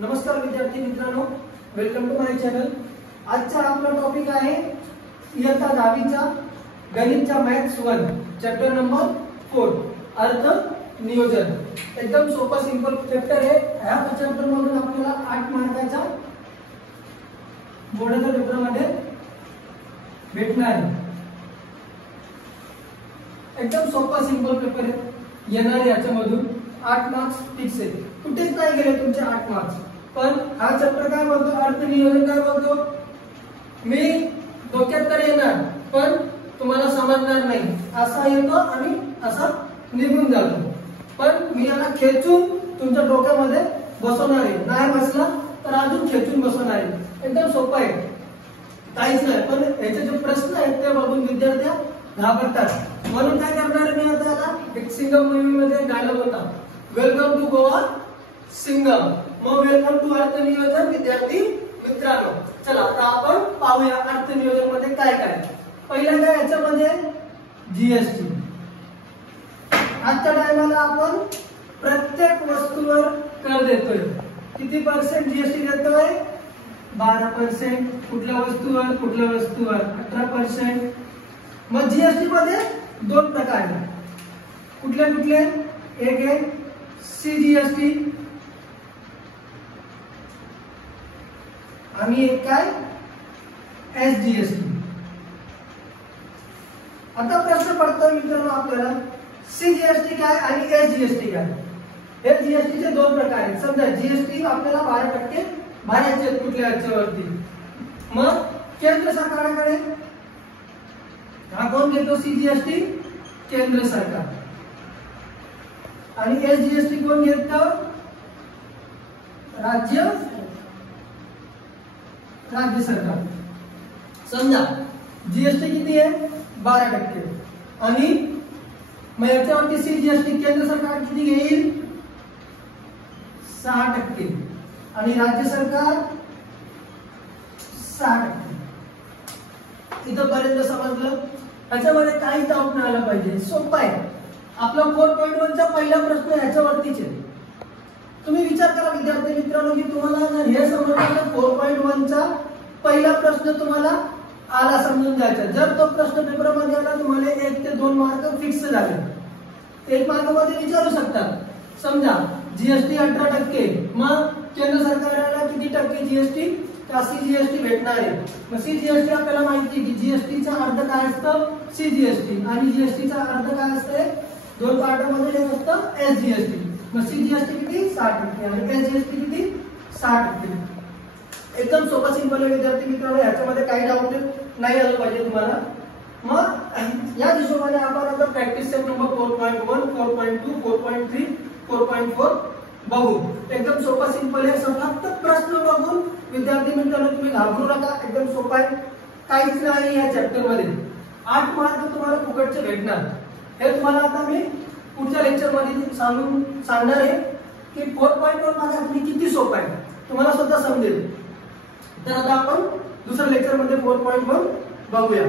नमस्कार विद्यार्थी मित्रांनो, वेलकम टू माय चॅनल। आजचा आपला टॉपिक आहे इयत्ता 10वीचा गणितचा मॅथ्स 1 चॅप्टर नंबर 4 अर्थ नियोजन। एकदम सोपा सिंपल चॅप्टर आहे। या चॅप्टर मधून आपल्याला 8 मार्काचा बोर्डाच्या पेपरमध्ये भेटणार आहे। एकदम सोपा सिंपल पेपर आहे, येणार याच्यामधून 8 मार्क्स फिक्स आहे। कुठेच नाही गेले तुमचे 8 मार्क्स। पण हा चॅप्टर काय बोलतो, अर्थ नियोजन काय बोलतो, मी डोक्यात तर येणार पण तुम्हाला समजणार नाही, असा येतो आणि असा निघून जातो। पण मी याला खेचून तुमच्या डोक्यामध्ये बसवणार आहे, नाही बसला तर अजून खेचून बसवणार आहे। एकदम सोपं आहे, काहीच नाही। पण याचे जे प्रश्न आहेत ते बघून विद्यार्थी घाबरतात। म्हणून काय करणार मी आता याला एक सिंगम मूवी मध्ये डायलॉग होता, वेलकम टू गोवा सिंगम। मग वेलकम टू अर्थ नियोजन विद्यार्थी मित्रांनो। चला आता आपण पाहूया अर्थ नियोजन मध्ये काय काय। पहिल्यांदा याच्यामध्ये जीएसटी। आजच्या टायमाला आपण प्रत्येक वस्तूवर कर देतोय। किती % जीएसटी देतोय? 12%। कुठल्या वस्तूवर 18%। मग जीएसटी मध्ये 2 प्रकार आहेत। कुठले? एक आहे सीजीएसटी आणि एक काय एसजीएसटी। आता प्रश्न पडतो मित्रांनो आपल्याला, सीजीएसटी काय आणि एसजीएसटी काय? हे जीएसटी चे 2 प्रकार आहेत। समजा जीएसटी आपल्याला 12% भरायचे आहेत कुठल्या याच्यावरती। मग केंद्र सरकारकडे हा कोण घेतो? सीजीएसटी केंद्र सरकार। आणि एसजीएसटी कोण घेतं? राज्य सरकार। समजा जीएसटी किती आहे? 12%। आणि मग याच्यावरती सीजीएसटी केंद्र सरकार किती घेईल? 6%। आणि राज्य सरकार 6%। इथपर्यंत समजलं? याच्यामध्ये काही डाऊट नाही आला पाहिजे, सोपं आहे। आपला 4.1 चा पहिला प्रश्न याच्यावरतीच आहे। तुम्ही विचार करा विद्यार्थी मित्रांनो की तुम्हाला जर हे समजलं तर 4.1 चा पहिला प्रश्न तुम्हाला आला समजून जायचा। जर तो प्रश्न पेपर मध्ये आला तुम्हाला 1 ते 2 मार्क फिक्स झाले। 1 मार्क मध्ये विचारू शकतात। समजा जीएसटी 18%, मग केंद्र सरकारला किती टक्के जीएसटी का सीजीएसटी भेटणार आहे? मग सीजीएसटी आपल्याला माहिती आहे की जीएसटीचा अर्थ काय असतं? सीजीएसटी। आणि जीएसटीचा अर्थ काय असते? 2 पार्टमध्ये एक असतं एसजीएसटी। मग सीजीएसटी किती? 6% आणि एसजीएसटी किती? 6%। एकदम सोपा सिंपल आहे विद्यार्थी मित्रांनो, याच्यामध्ये काही डाऊट नाही आलं पाहिजे तुम्हाला। मग या हिशोबाने आपण आता प्रॅक्टिस सेट नंबर 4.1, 4.2, 4.3, 4.4 बघू। एकदम सोपा सिंपल आहे। फक्त प्रश्न बघून विद्यार्थी मित्रांनो तुम्ही घाबरू नका, एकदम सोपा आहे, काहीच नाही या चॅप्टर मध्ये। 8 मार्क तुम्हाला फुकटचे भेटणार। हे तुम्हाला आता मी पुढच्या लेक्चर मध्ये सांगणार आहे की 4.1 मध्ये आपली किती सोपं आहे, तुम्हाला सुद्धा समजेल। तर आता आपण दुसऱ्या लेक्चर मध्ये 4.1 बघूया।